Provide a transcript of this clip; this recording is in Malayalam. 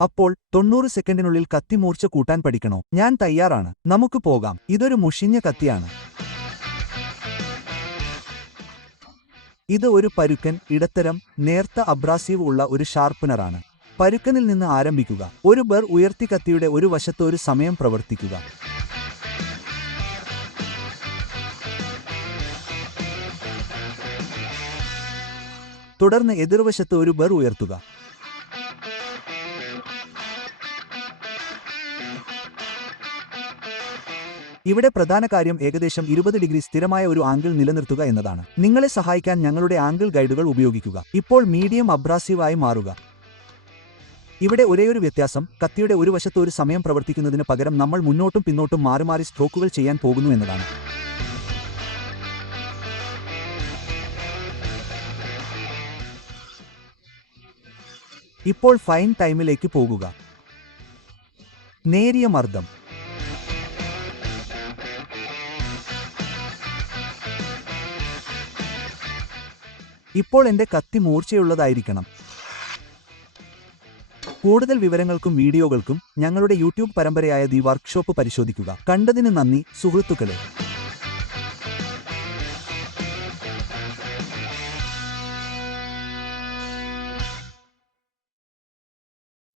അപ്പോൾ 90 സെക്കൻഡിനുള്ളിൽ കത്തി മൂർച്ച കൂട്ടാൻ പഠിക്കണോ? ഞാൻ തയ്യാറാണ്. നമുക്ക് പോകാം. ഇതൊരു മുഷിഞ്ഞ കത്തിയാണ്. ഇത് ഒരു പരുക്കൻ, ഇടത്തരം, നേർത്ത അബ്രാസീവ് ഉള്ള ഒരു ഷാർപ്പനറാണ്. പരുക്കനിൽ നിന്ന് ആരംഭിക്കുക. ഒരു ബർ ഉയർത്തി കത്തിയുടെ ഒരു വശത്ത് ഒരു സമയം പ്രവർത്തിക്കുക. തുടർന്ന് എതിർവശത്ത് ഒരു ബർ ഉയർത്തുക. ഇവിടെ പ്രധാന കാര്യം ഏകദേശം 20 ഡിഗ്രി സ്ഥിരമായ ഒരു ആംഗിൾ നിലനിർത്തുക എന്നതാണ്. നിങ്ങളെ സഹായിക്കാൻ ഞങ്ങളുടെ ആംഗിൾ ഗൈഡുകൾ ഉപയോഗിക്കുക. ഇപ്പോൾ മീഡിയം അബ്രാസീവായി മാറുക. ഇവിടെ ഒരേയൊരു വ്യത്യാസം, കത്തിയുടെ ഒരു വശത്ത് ഒരു സമയം പ്രവർത്തിക്കുന്നതിന് പകരം നമ്മൾ മുന്നോട്ടും പിന്നോട്ടും മാറി മാറി സ്ട്രോക്കുകൾ ചെയ്യാൻ പോകുന്നു എന്നതാണ്. ഇപ്പോൾ ഫൈൻ ടൈമിലേക്ക് പോകുക. നേരിയ മർദ്ദം. ഇപ്പോൾ എന്റെ കത്തി മൂർച്ചയുള്ളതായിരിക്കണം. കൂടുതൽ വിവരങ്ങൾക്കും വീഡിയോകൾക്കും ഞങ്ങളുടെ യൂട്യൂബ് പരമ്പരയായ ദി വർക്ക്ഷോപ്പ് പരിശോധിക്കുക. കണ്ടതിന് നന്ദി സുഹൃത്തുക്കളെ.